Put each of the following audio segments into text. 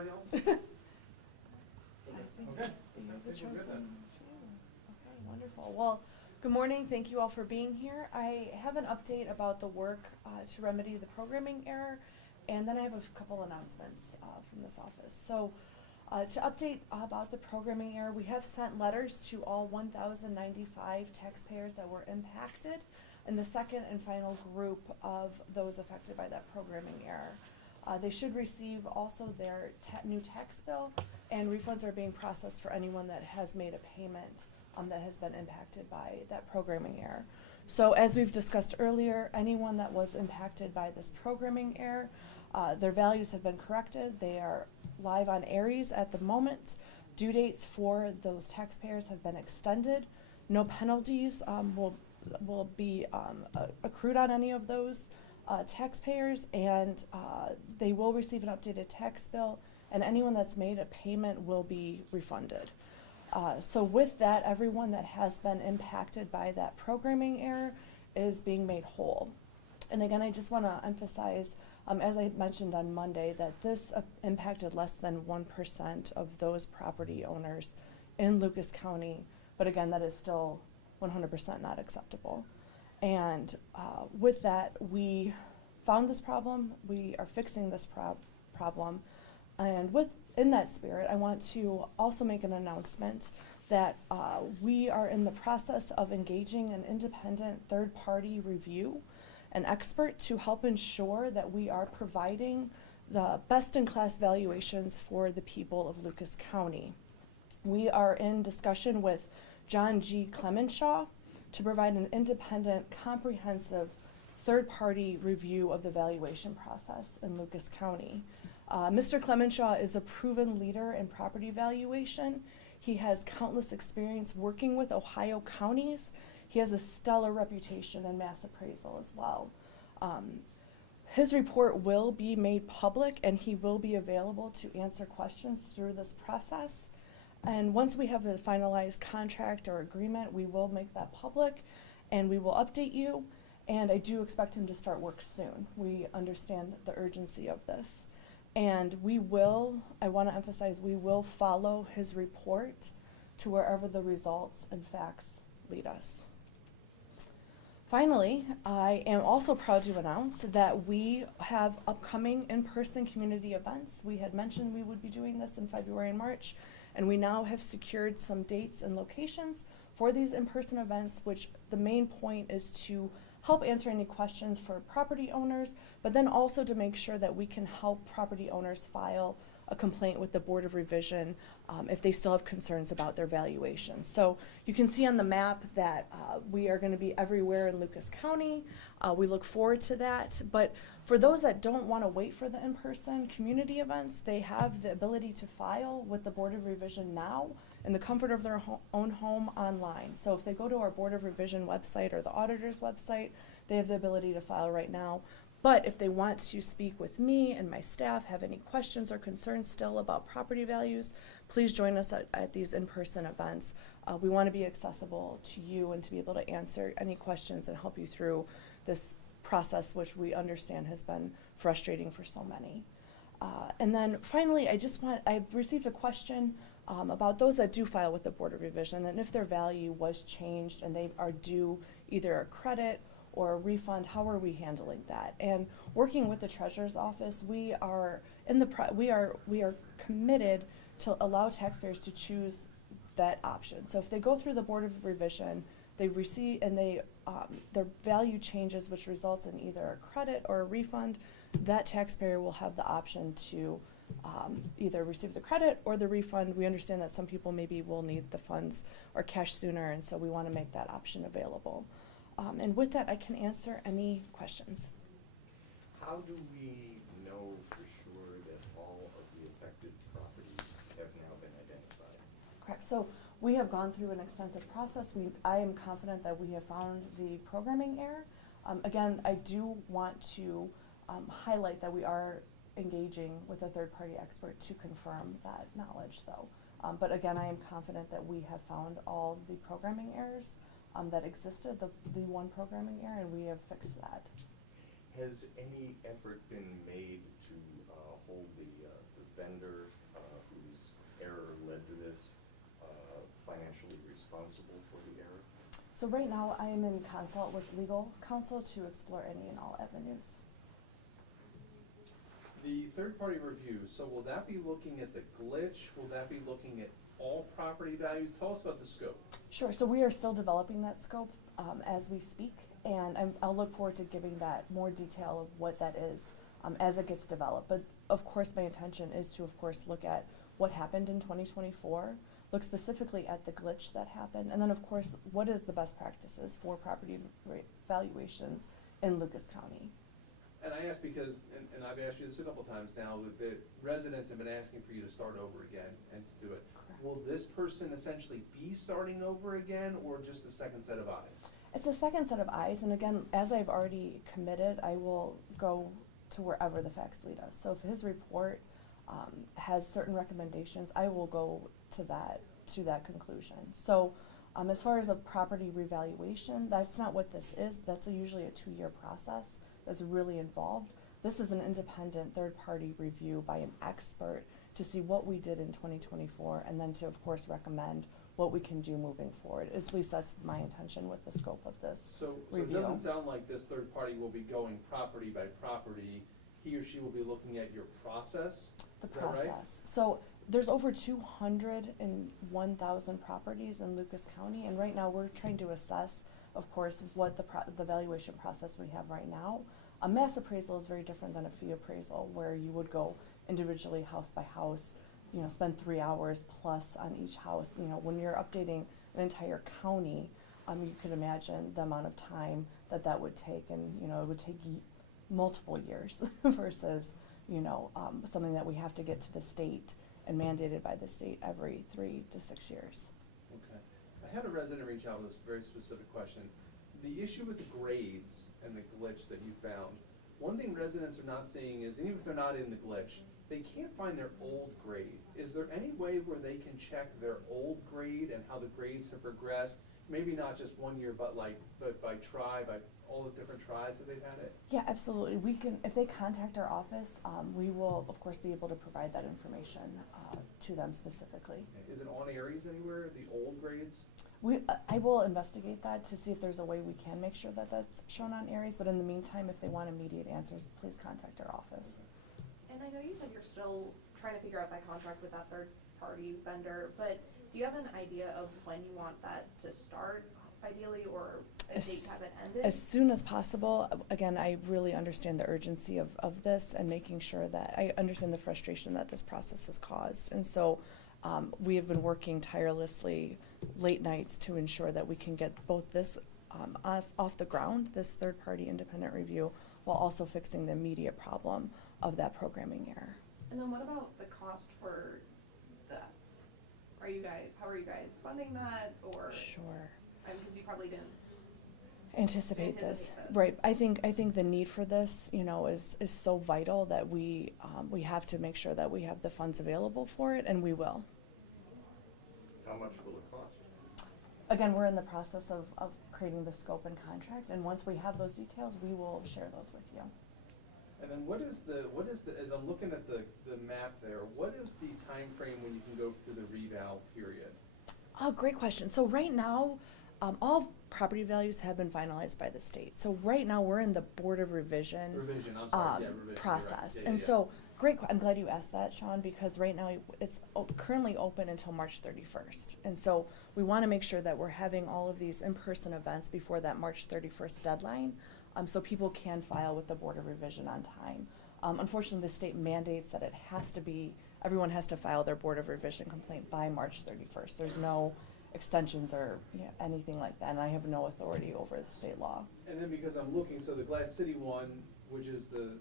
anybody else? I think Okay. you're the I think we're good chosen then. few. Okay, wonderful. Well, good morning. Thank you all for being here. I have an update about the work to remedy the programming error, and then I have a couple announcements from this office. So, to update about the programming error, we have sent letters to all 1,095 taxpayers that were impacted in the second and final group of those affected by that programming error. They should receive also their new tax bill, and refunds are being processed for anyone that has made a payment that has been impacted by that programming error. So as we've discussed earlier, anyone that was impacted by this programming error, their values have been corrected. They are live on Aries at the moment. Due dates for those taxpayers have been extended. No penalties will be accrued on any of those taxpayers, and they will receive an updated tax bill, and anyone that's made a payment will be refunded. So with that, everyone that has been impacted by that programming error is being made whole. And again, I just want to emphasize, as I mentioned on Monday, that this impacted less than 1% of those property owners in Lucas County, but again, that is still 100% not acceptable. And with that, we found this problem, we are fixing this problem, and in that spirit, I want to also make an announcement that we are in the process of engaging an independent third-party review, an expert to help ensure that we are providing the best-in-class valuations for the people of Lucas County. We are in discussion with John G. Clemenshaw to provide an independent, comprehensive, third-party review of the valuation process in Lucas County. Mr. Clemenshaw is a proven leader in property valuation. He has countless experience working with Ohio counties. He has a stellar reputation in mass appraisal as well. His report will be made public, and he will be available to answer questions through this process. And once we have a finalized contract or agreement, we will make that public, and we will update you. And I do expect him to start work soon. We understand the urgency of this. And we will, I want to emphasize, we will follow his report to wherever the results and facts lead us. Finally, I am also proud to announce that we have upcoming in-person community events. We had mentioned we would be doing this in February and March, and we now have secured some dates and locations for these in-person events, which the main point is to help answer any questions for property owners, but then also to make sure that we can help property owners file a complaint with the Board of Revision if they still have concerns about their valuation. So you can see on the map that we are going to be everywhere in Lucas County. We look forward to that. But for those that don't want to wait for the in-person community events, they have the ability to file with the Board of Revision now in the comfort of their own home online. So if they go to our Board of Revision website or the auditor's website, they have the ability to file right now. But if they want to speak with me and my staff, have any questions or concerns still about property values, please join us at these in-person events. We want to be accessible to you and to be able to answer any questions and help you through this process, which we understand has been frustrating for so many. And then finally, I received a question about those that do file with the Board of Revision, and if their value was changed and they are due either a credit or a refund, how are we handling that? And working with the Treasurer's Office, we are committed to allow taxpayers to choose that option. So if they go through the Board of Revision, they receive and their value changes, which results in either a credit or a refund, that taxpayer will have the option to either receive the credit or the refund. We understand that some people maybe will need the funds or cash sooner, and so we want to make that option available. And with that, I can answer any questions. How do we know for sure that all of the affected properties have now been identified? Correct. So we have gone through an extensive process. I am confident that we have found the programming error. Again, I do want to highlight that we are engaging with a third-party expert to confirm that knowledge, though. But again, I am confident that we have found all the programming errors that existed, the one programming error, and we have fixed that. Has any effort been made to hold the vendor So right now, I am in consult with legal counsel to explore any and all avenues. The third-party review, so will that be looking at the glitch? Will that be looking at all property values? Tell us about the scope. Sure, so we are still developing that scope as we speak, and I'll look forward to giving that more detail of what that is as it gets developed. But of course, my intention is to, of course, look at what happened in 2024, look specifically at the glitch that happened, and then, of course, what is the best practices for property valuations in Lucas County. And I ask because, and I've asked you this a couple times now, that the residents have been asking for you to start over again and to do it. Correct. Will this person essentially be starting over again, or just a second set of eyes? It's a second set of eyes, and again, as I've already committed, I will go to wherever the facts lead us. So if his report has certain recommendations, I will go to that conclusion. So as far as a property revaluation, that's not what this is. That's usually a 2-year process that's really involved. This is an independent third-party review by an expert to see what we did in 2024, and then to, of course, recommend what we can do moving forward. At least that's my intention with the scope of this So review. it doesn't sound like this third party will be going property by property. He or she will be looking at your process? The Is that right? process. So there's over 201,000 properties in Lucas County, and right now we're trying to assess, of course, what the valuation process we have right now. A mass appraisal is very different than a fee appraisal, where you would go individually house by house, spend 3 hours plus on each house. When you're updating an entire county, you could imagine the amount of time that would take, and it would take multiple years versus something that we have to get to the state and mandated by the state every 3 to 6 years. Okay. I had a resident reach out with this very specific question. The issue with the grades and the glitch that you found, one thing residents are not seeing is, even if they're not in the glitch, they can't find their old grade. Is there any way where they can check their old grade and how the grades have progressed? Maybe not just 1 year, but by all the different tries that they've had it? Yeah, absolutely. We can, if they contact our office, we will, of course, be able to provide that information to them specifically. Is it on Aries anywhere, the old grades? I will investigate that to see if there's a way we can make sure that that's shown on Aries, but in the meantime, if they want immediate answers, please contact our office. And I know you said you're still trying to figure out that contract with that third-party vendor, but do you have an idea of when you want that to start, ideally, or a date to have it ended? As soon as possible. Again, I really understand the urgency of this, and making sure that I understand the frustration that this process has caused. And so we have been working tirelessly late nights to ensure that we can get both this off the ground, this third-party independent review, while also fixing the immediate problem of that programming error. And then what about the cost for that? How are you guys funding that, or? Sure. Because you probably didn't Anticipate this. Right. I think the need for this, is so vital that we have to make sure that we have the funds available for it, and we will. How much will it cost? Again, we're in the process of creating the scope and contract, and once we have those details, we will share those with you. And then what is the, as I'm looking at the map there, what is the time frame when you can go through the reval period? Oh, great question. So right now, all property values have been finalized by the state. So right now, we're in the Board of Revision. Revision, I'm sorry, revision. Process. Right. And so, I'm glad you asked that, Sean, because right now it's currently open until March 31st. And so we want to make sure that we're having all of these in-person events before that March 31st deadline, so people can file with the Board of Revision on time. Unfortunately, the state mandates that it has to be, everyone has to file their Board of Revision complaint by March 31st. There's no extensions or anything like that, and I have no authority over the state law. And then because I'm looking, so the Glass City one, which is the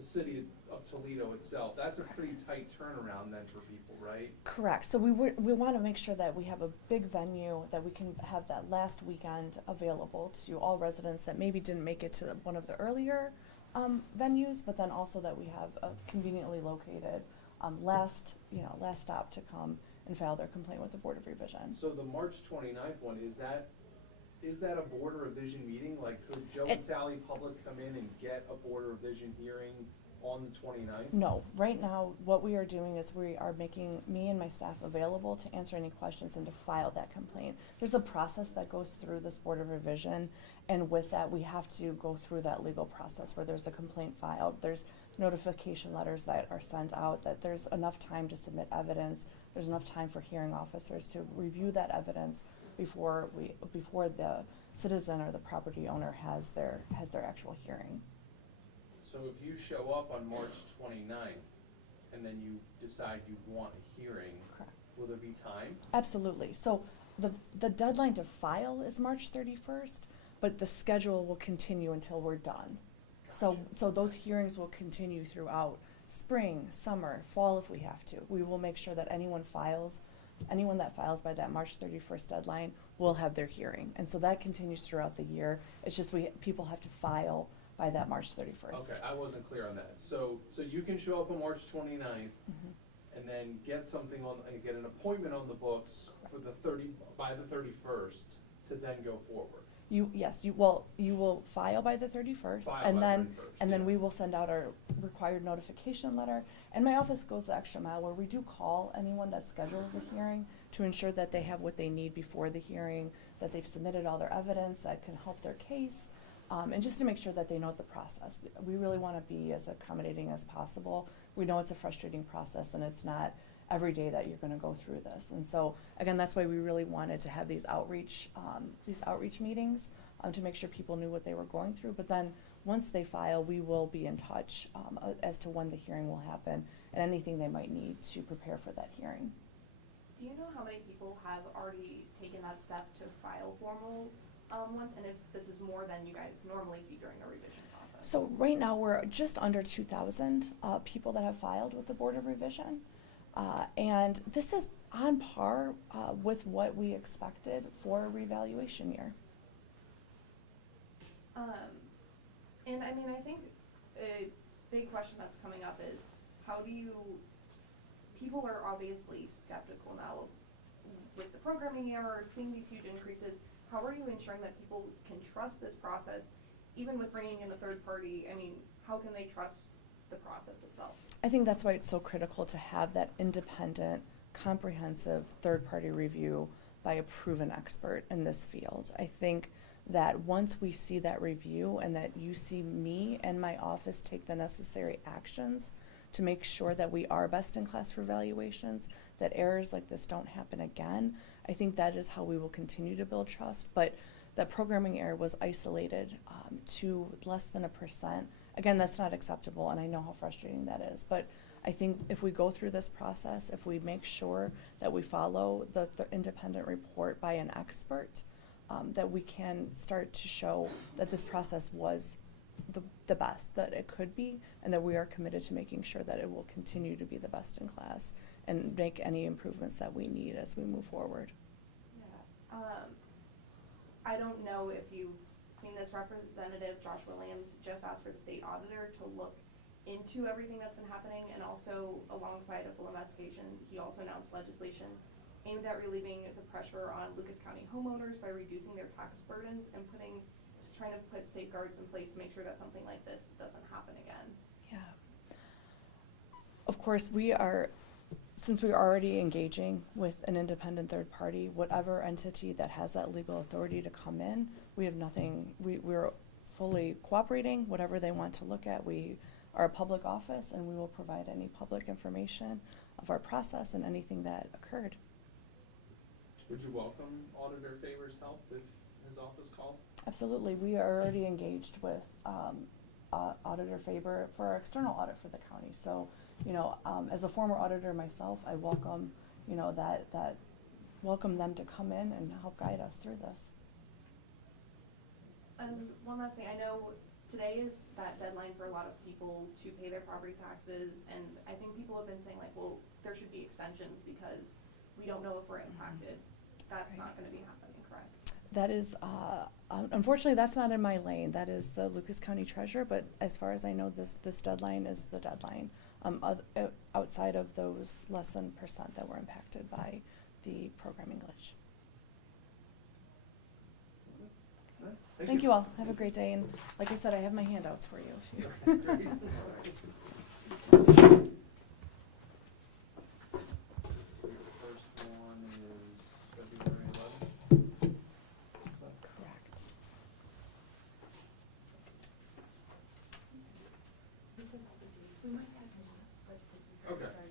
city of Toledo itself, that's a pretty tight turnaround then for people, right? Correct. So we want to make sure that we have a big venue, that we can have that last weekend available to all residents that maybe didn't make it to one of the earlier venues, but then also that we have a conveniently located last stop to come and file their complaint with the Board of Revision. So the March 29th one, is that a Board of Revision meeting? Like, could Joe and Sally Public come in and get a Board of Revision hearing on the 29th? No, right now, what we are doing is we are making me and my staff available to answer any questions and to file that complaint. There's a process that goes through this Board of Revision, and with that, we have to go through that legal process where there's a complaint filed, there's notification letters that are sent out, that there's enough time to submit evidence, there's enough time for hearing officers to review that evidence before the citizen or the property owner has their actual hearing. So if you show up on March 29th and then you decide you want a hearing, Correct. will there be time? Absolutely. So the deadline to file is March 31st, but the schedule will continue until we're done. So those hearings will continue throughout spring, summer, fall if we have to. We will make sure that anyone that files by that March 31st deadline will have their hearing. And so that continues throughout the year. It's just people have to file by that March 31st. Okay, I wasn't clear on that. So you can show up on March 29th and then get get an appointment on the books for by the 31st to then go forward. You will file by the 31st, File and by then 31st, and then yeah. we will send out our required notification letter. And my office goes the extra mile where we do call anyone that schedules a hearing to ensure that they have what they need before the hearing, that they've submitted all their evidence that can help their case, and just to make sure that they know the process. We really want to be as accommodating as possible. We know it's a frustrating process, and it's not every day that you're going to go through this. And so, again, that's why we really wanted to have these outreach meetings to make sure people knew what they were going through. But then once they file, we will be in touch as to when the hearing will happen and anything they might need to prepare for that hearing. Do you know how many people have already taken that step to file formal ones, and if this is more than you guys normally see during a revision process? So right now we're just under 2,000 people that have filed with the Board of Revision. And this is on par with what we expected for a revaluation year. And I mean, I think a big question that's coming up is, people are obviously skeptical now with the programming error, seeing these huge increases. How are you ensuring that people can trust this process, even with bringing in a third party? I mean, how can they trust the process itself? I think that's why it's so critical to have that independent, comprehensive third-party review by a proven expert in this field. I think that once we see that review and that you see me and my office take the necessary actions to make sure that we are best in class for valuations, that errors like this don't happen again, I think that is how we will continue to build trust. But that programming error was isolated to less than 1%. Again, that's not acceptable, and I know how frustrating that is. But I think if we go through this process, if we make sure that we follow the independent report by an expert, that we can start to show that this process was the best that it could be, and that we are committed to making sure that it will continue to be the best in class and make any improvements that we need as we move forward. Yeah. I don't know if you've seen this. Representative Josh Williams just asked for the state auditor to look into everything that's been happening, and also alongside a full investigation, he also announced legislation aimed at relieving the pressure on Lucas County homeowners by reducing their tax burdens and trying to put safeguards in place to make sure that something like this doesn't happen again. Yeah. Of course, since we are already engaging with an independent third party, whatever entity that has that legal authority to come in, we're fully cooperating. Whatever they want to look at, we are a public office, and we will provide any public information of our process and anything that occurred. Would you welcome Auditor Faber's help if his office called? Absolutely. We are already engaged with Auditor Faber for our external audit for the county. So, as a former auditor myself, I welcome, welcome them to come in and help guide us through this. And one last thing, I know today is that deadline for a lot of people to pay their property taxes, and I think people have been saying, like, well, there should be extensions because we don't know if we're impacted. That's Right. not going to be happening, correct? That is, unfortunately, that's not in my lane. That is the Lucas County Treasurer, but as far as I know, this deadline is the deadline. Outside of those less than % that were impacted by the programming glitch. All right. Thank you all. Have a great day. And like I said, I have my handouts for you. Great. First one is February 11th. Correct. This is all the dates. We might have more, but this is. Okay.